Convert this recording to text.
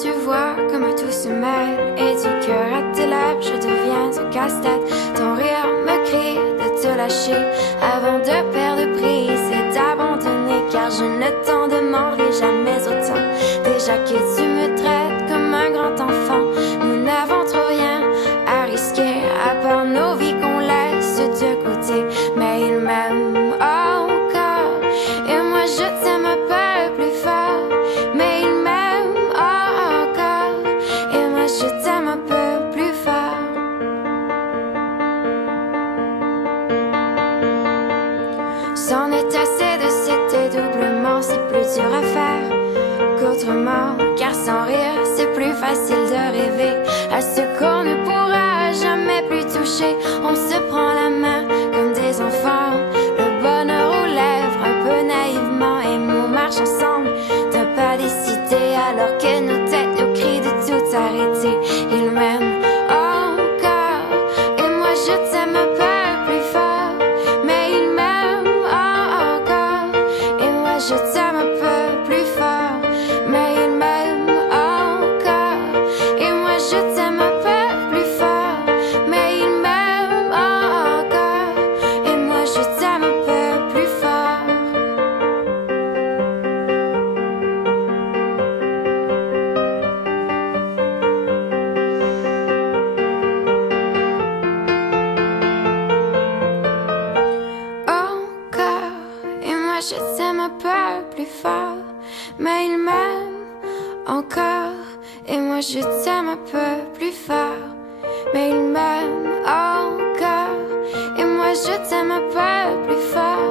tu vois comme tout se mêle. Et du cœur à tes lèvres, je deviens un casse-tête. Ton rire me crie de te lâcher avant de perdre prise et d'abandonner. Car je ne t'en demanderai jamais autant. Déjà que tu me traites comme un grand enfant, nous n'avons trop rien à risquer à part nos vies qu'on laisse de côté. Mais il m'aime encore et moi je t'aime un peu plus fort. Mais il m'aime encore et moi je t'aime un peu plus fort. C'en est assez de cet dédoublement, c'est plus dur à faire qu'autrement. Car sans rire c'est plus facile de rêver à ce qu'on ne pourra jamais plus toucher. On se prend la main comme des enfants, le bonheur aux lèvres un peu naïvement, et on marche ensemble d'un pas décidé alors que nos têtes nous crient de tout arrêter. Il m'aime encore et moi je t'aime un peu plus fort. Mais il m'aime encore et moi je t'aime un peu plus fort. Mais il m'aime encore et moi je t'aime un peu plus fort. Mais il m'aime encore et moi je t'aime un peu plus fort. Encore et moi je t'aime un peu plus fort. Mais il m'aime encore et moi je t'aime un peu plus fort. Mais il m'aime encore et moi je t'aime un peu plus fort.